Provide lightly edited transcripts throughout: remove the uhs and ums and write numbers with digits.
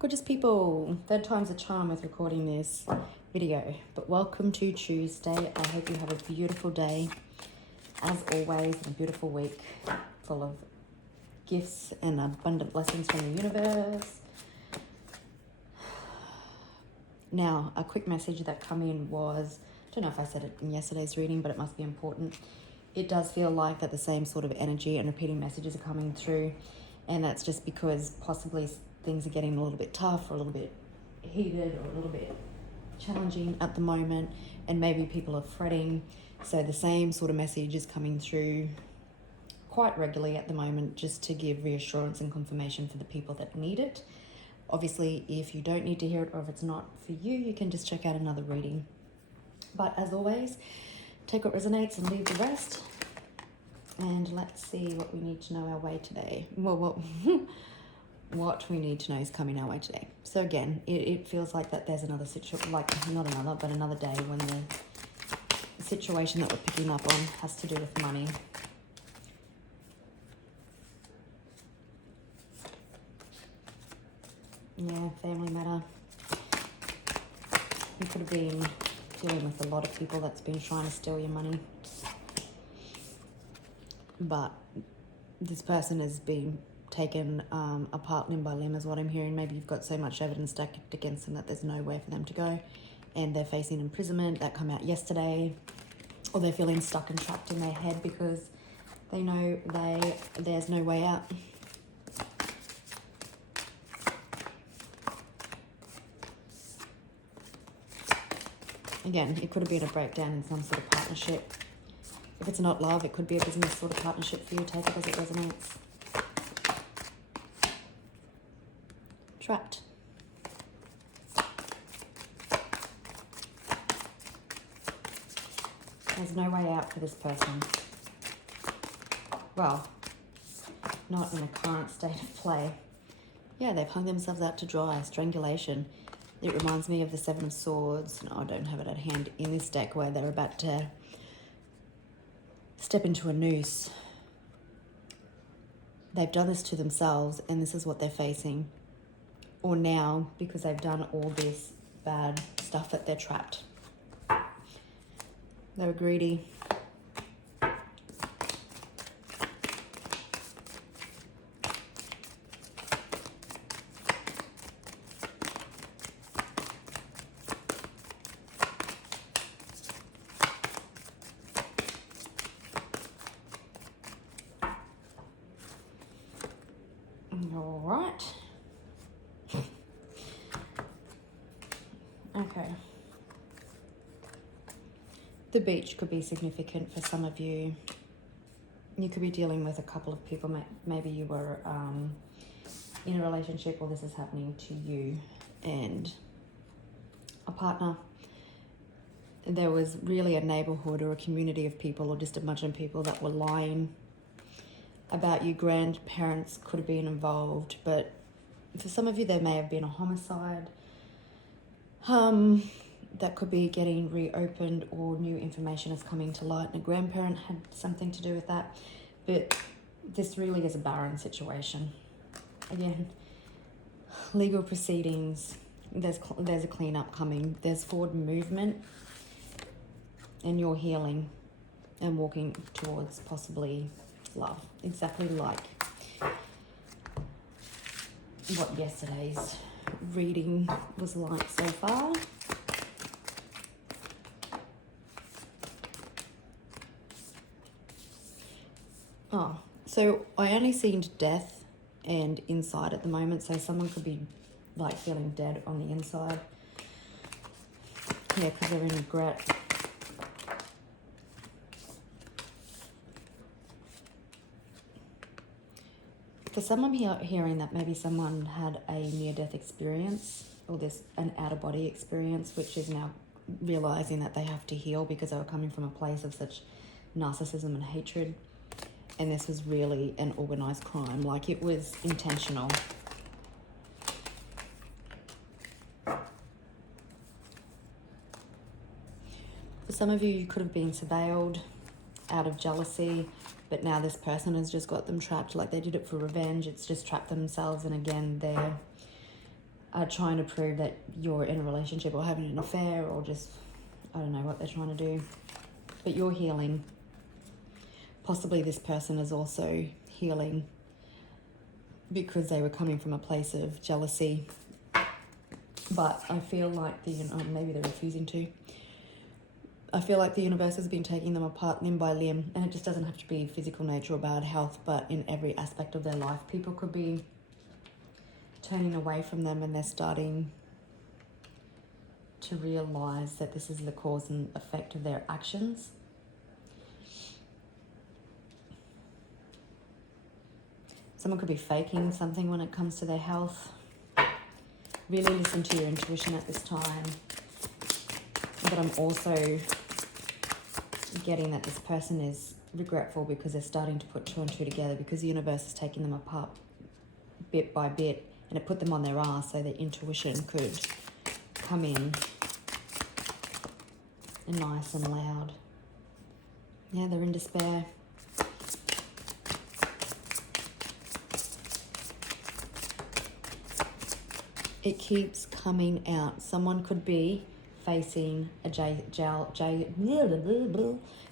Gorgeous people, third time's a charm with recording this video, but welcome to Tuesday. I hope you have a beautiful day, as always, and a beautiful week full of gifts and abundant blessings from the universe. Now, a quick message that come in was, I don't know if I said it in yesterday's reading, but it must be important. It does feel like that the same sort of energy and repeating messages are coming through, and that's just because possibly things are getting a little bit tough or a little bit heated or a little bit challenging at the moment, and maybe people are fretting. So the same sort of message is coming through quite regularly at the moment, just to give reassurance and confirmation for the people that need it. Obviously, if you don't need to hear it, or if it's not for you, you can just check out another reading. But as always, take what resonates and leave the rest. And let's see what we need to know our way today. Well, what we need to know is coming our way today. So again, it feels like that there's another situation, like another day when the situation that we're picking up on has to do with money. Yeah, family matter. You could have been dealing with a lot of people that's been trying to steal your money. But this person has been taken apart limb by limb is what I'm hearing. Maybe you've got so much evidence stacked against them that there's nowhere for them to go, and they're facing imprisonment. That came out yesterday. Or they're feeling stuck and trapped in their head because they know there's no way out. Again, it could have been a breakdown in some sort of partnership. If it's not love, it could be a business sort of partnership for you. Take it as it resonates. Trapped. There's no way out for this person. Well, not in the current state of play. Yeah, they've hung themselves out to dry. Strangulation. It reminds me of the Seven of Swords. No, I don't have it at hand in this deck, where they're about to step into a noose. They've done this to themselves, and this is what they're facing. Or now, because they've done all this bad stuff, that they're trapped. They were greedy. All right. Okay. The beach could be significant for some of you. You could be dealing with a couple of people. Maybe you were in a relationship, or this is happening to you and a partner. There was really a neighborhood or a community of people, or just a bunch of people that were lying about you. Grandparents could have been involved, but for some of you, there may have been a homicide. That could be getting reopened, or new information is coming to light, and a grandparent had something to do with that. But this really is a barren situation. Again, legal proceedings, there's a cleanup coming, there's forward movement, and you're healing and walking towards possibly love. Exactly like what yesterday's reading was like so far. Oh, so I only seen death and inside at the moment. So someone could be like feeling dead on the inside. Yeah, because they're in regret. For someone hearing that maybe someone had a near-death experience, or an out-of-body experience, which is now realizing that they have to heal because they were coming from a place of such narcissism and hatred. And this was really an organized crime, like it was intentional. For some of you, you could have been surveilled out of jealousy, but now this person has just got them trapped, like they did it for revenge. It's just trapped themselves, and again, they're trying to prove that you're in a relationship or having an affair, or just, I don't know what they're trying to do. But you're healing. Possibly this person is also healing because they were coming from a place of jealousy. But I feel like maybe they're refusing to. I feel like the universe has been taking them apart limb by limb, and it just doesn't have to be physical nature or bad health, but in every aspect of their life. People could be turning away from them, and they're starting to realize that this is the cause and effect of their actions. Someone could be faking something when it comes to their health. Really listen to your intuition at this time. But I'm also getting that this person is regretful because they're starting to put two and two together, because the universe is taking them apart bit by bit, and it put them on their ass so their intuition could come in nice and loud. Yeah, they're in despair. It keeps coming out. Someone could be facing a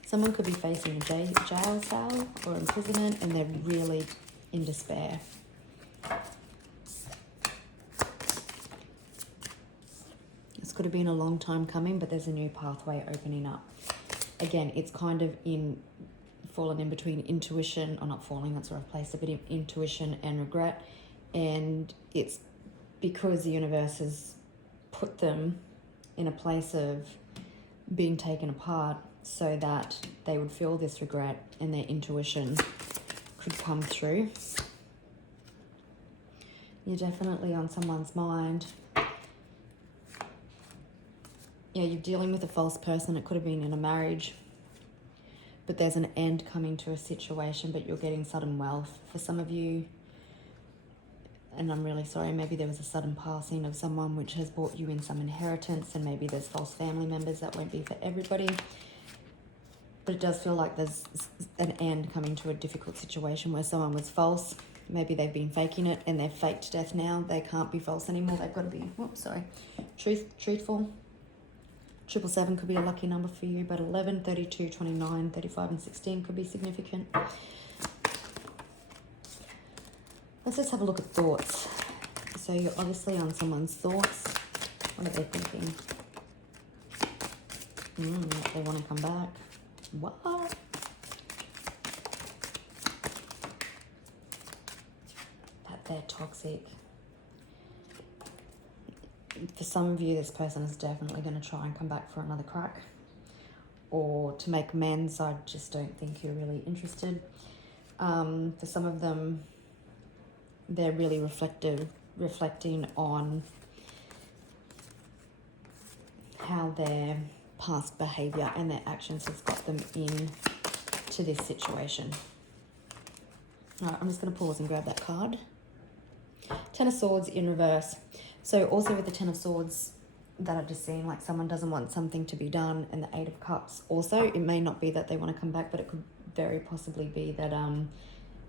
someone could be facing a jail cell or imprisonment, and they're really in despair. This could have been a long time coming, but there's a new pathway opening up. Again, it's kind of fallen in between intuition, or not falling, that's where I've placed it, but intuition and regret. And it's because the universe has put them in a place of being taken apart so that they would feel this regret and their intuition could come through. You're definitely on someone's mind. Yeah, you're dealing with a false person. It could have been in a marriage, but there's an end coming to a situation, but you're getting sudden wealth for some of you. And I'm really sorry, maybe there was a sudden passing of someone which has brought you in some inheritance, and maybe there's false family members. That won't be for everybody. But it does feel like there's an end coming to a difficult situation where someone was false. Maybe they've been faking it and they're faked death now. They can't be false anymore. They've got to be, truthful. 777 could be a lucky number for you, but 11, 32, 29, 35 and 16 could be significant. Let's just have a look at thoughts. So you're obviously on someone's thoughts. What are they thinking? They want to come back. What? That they're toxic. For some of you, this person is definitely going to try and come back for another crack. Or to make amends. I just don't think you're really interested. For some of them, they're really reflecting on how their past behavior and their actions has got them in to this situation. All right, I'm just going to pause and grab that card. Ten of Swords in reverse. So also with the Ten of Swords that I've just seen, like someone doesn't want something to be done, and the Eight of Cups. Also, it may not be that they want to come back, but it could very possibly be that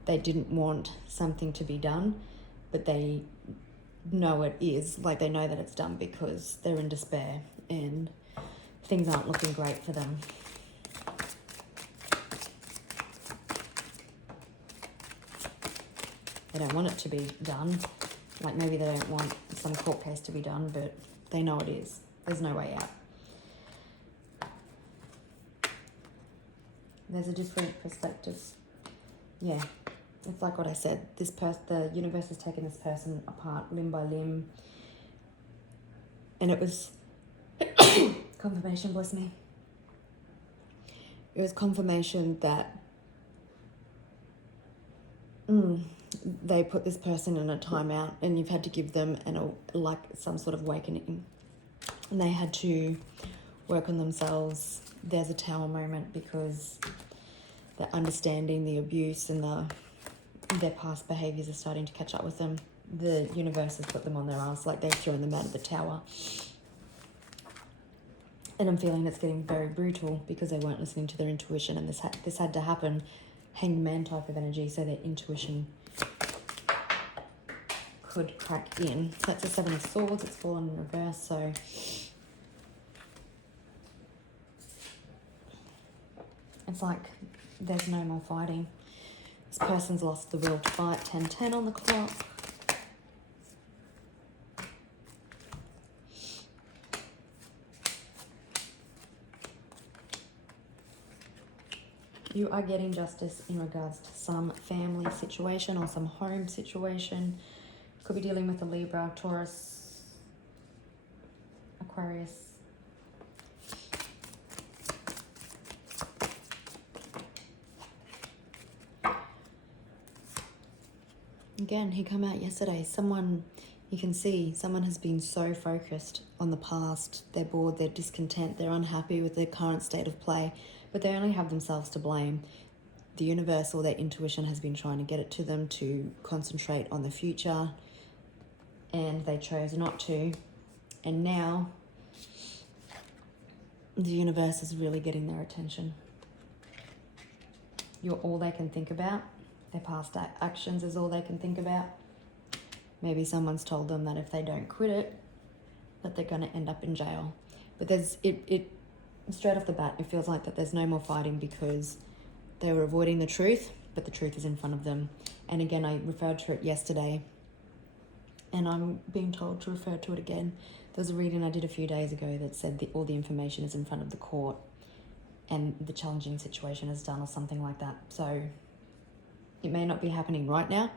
they didn't want something to be done, but they know it is, like they know that it's done because they're in despair and things aren't looking great for them. They don't want it to be done. Like maybe they don't want some court case to be done, but they know it is. There's no way out. There's a different perspective. Yeah. It's like what I said, the universe has taken this person apart limb by limb. And it was confirmation, bless me. It was confirmation that they put this person in a timeout, and you've had to give them like some sort of awakening. And they had to work on themselves. There's a Tower moment, because they're understanding the abuse and their past behaviours are starting to catch up with them. The universe has put them on their ass, like they've thrown them out of the tower. And I'm feeling it's getting very brutal because they weren't listening to their intuition, and this had to happen. Hanged man type of energy, so their intuition could crack in. So that's a Seven of Swords. It's fallen in reverse. So it's like there's no more fighting. This person's lost the will to fight. 10:10 on the clock. You are getting justice in regards to some family situation or some home situation. Could be dealing with a Libra, Taurus, Aquarius. Again, he came out yesterday. Someone, you can see, someone has been so focused on the past. They're bored, they're discontent, they're unhappy with their current state of play, but they only have themselves to blame. The universe or their intuition has been trying to get it to them to concentrate on the future, and they chose not to. And now the universe is really getting their attention. You're all they can think about. Their past actions is all they can think about. Maybe someone's told them that if they don't quit it, that they're going to end up in jail. But there's it straight off the bat, it feels like that there's no more fighting because they were avoiding the truth, but the truth is in front of them. And again, I referred to it yesterday, and I'm being told to refer to it again. There was a reading I did a few days ago that said all the information is in front of the court and the challenging situation is done or something like that. So it may not be happening right now,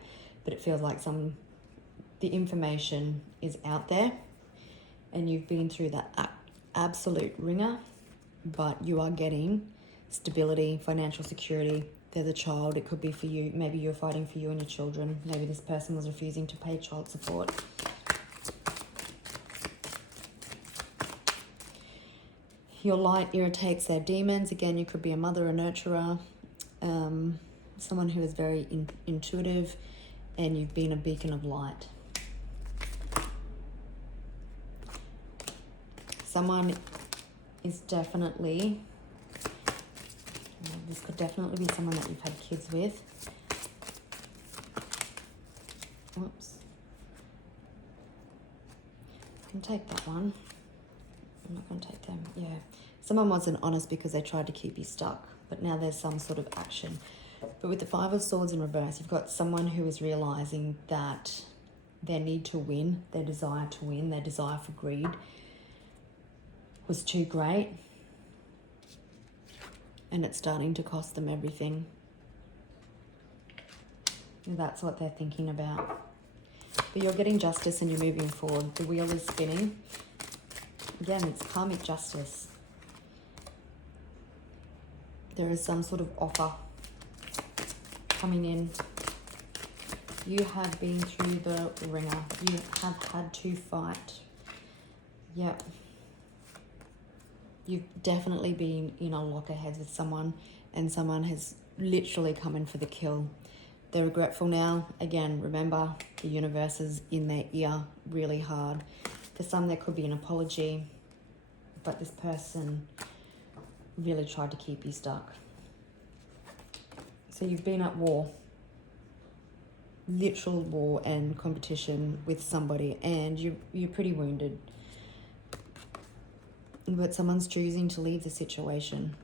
but it feels like the information is out there, and you've been through that absolute ringer, but you are getting stability, financial security. There's a child, it could be for you. Maybe you're fighting for you and your children. Maybe this person was refusing to pay child support. Your light irritates their demons. Again, you could be a mother, a nurturer, someone who is very intuitive, and you've been a beacon of light. Someone is definitely, this could definitely be someone that you've had kids with. Whoops. I can take that one. I'm not going to take them. Yeah. Someone wasn't honest because they tried to keep you stuck, but now there's some sort of action. But with the Five of Swords in reverse, you've got someone who is realizing that their need to win, their desire to win, their desire for greed was too great. And it's starting to cost them everything. And that's what they're thinking about. But you're getting justice and you're moving forward. The wheel is spinning. Again, it's karmic justice. There is some sort of offer coming in. You have been through the ringer. You have had to fight. Yep. You've definitely been in a lockerheads with someone, and someone has literally come in for the kill. They're regretful now. Again, remember, the universe is in their ear really hard. For some, there could be an apology, but this person really tried to keep you stuck. So you've been at war, literal war and competition with somebody, and you're pretty wounded. But someone's choosing to leave the situation.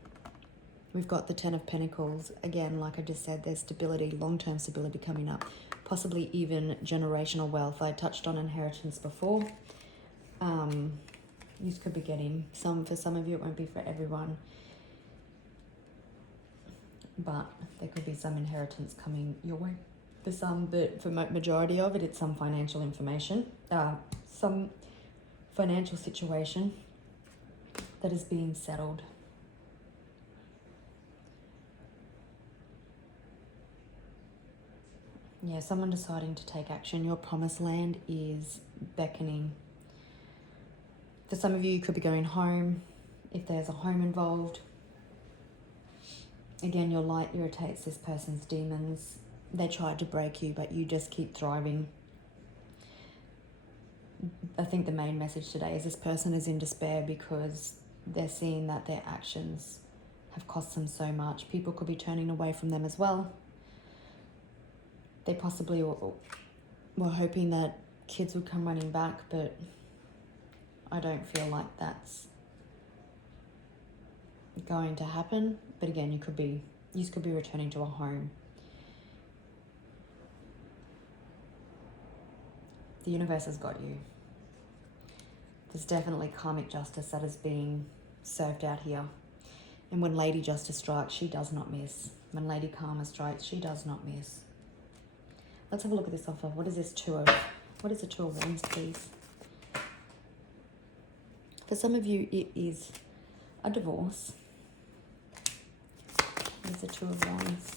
We've got the Ten of Pentacles. Again, like I just said, there's stability, long-term stability coming up. Possibly even generational wealth. I touched on inheritance before. You could be getting some. For some of you, it won't be for everyone. But there could be some inheritance coming your way. For some, but for majority of it, it's some financial information. Some financial situation that is being settled. Yeah, someone deciding to take action. Your promised land is beckoning. For some of you, you could be going home if there's a home involved. Again, your light irritates this person's demons. They tried to break you, but you just keep thriving. I think the main message today is this person is in despair because they're seeing that their actions have cost them so much. People could be turning away from them as well. They possibly were hoping that kids would come running back, but I don't feel like that's going to happen. But again, you could be returning to a home. The universe has got you. There's definitely karmic justice that is being served out here. And when Lady Justice strikes, she does not miss. When Lady Karma strikes, she does not miss. Let's have a look at this offer. What is this what is the Two of Wands, please? For some of you, it is a divorce. What is the Two of Wands?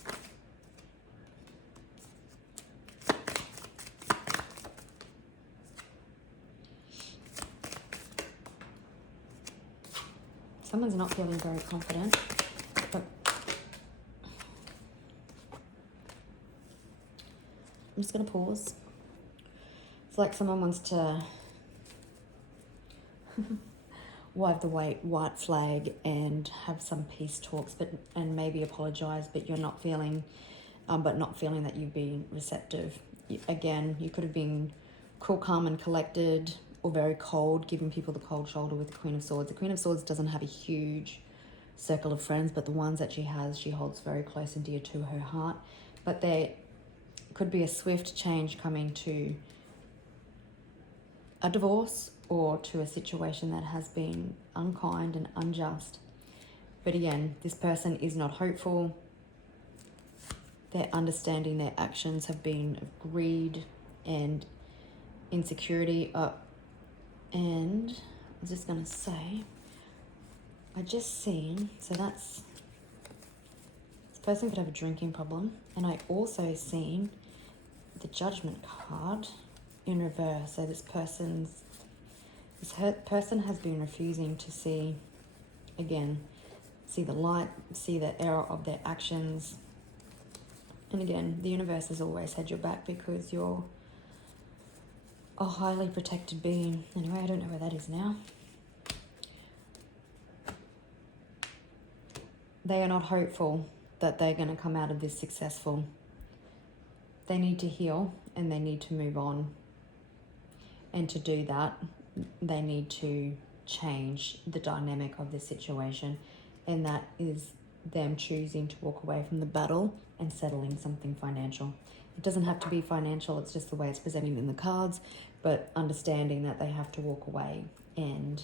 Someone's not feeling very confident, but I'm just going to pause. It's like someone wants to wipe the white flag and have some peace talks, and maybe apologize, but you're not feeling, not feeling that you've been receptive. Again, you could have been cool, calm, and collected, or very cold, giving people the cold shoulder with the Queen of Swords. The Queen of Swords doesn't have a huge circle of friends, but the ones that she has, she holds very close and dear to her heart. But there could be a swift change coming to a divorce or to a situation that has been unkind and unjust. But again, this person is not hopeful. They're understanding their actions have been of greed and insecurity. And I was just going to say, I just seen, so that's, this person could have a drinking problem. And I also seen the Judgment card in reverse. So this person has been refusing to see, again, see the light, see the error of their actions. And again, the universe has always had your back because you're a highly protected being. Anyway, I don't know where that is now. They are not hopeful that they're going to come out of this successful. They need to heal and they need to move on. And to do that, they need to change the dynamic of the situation. And that is them choosing to walk away from the battle and settling something financial. It doesn't have to be financial, it's just the way it's presenting in the cards, but understanding that they have to walk away and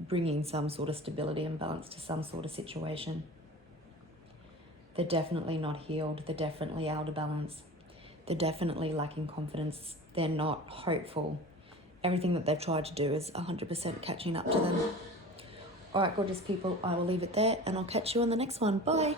bringing some sort of stability and balance to some sort of situation. They're definitely not healed. They're definitely out of balance. They're definitely lacking confidence. They're not hopeful. Everything that they've tried to do is 100% catching up to them. All right, gorgeous people, I will leave it there and I'll catch you on the next one. Bye.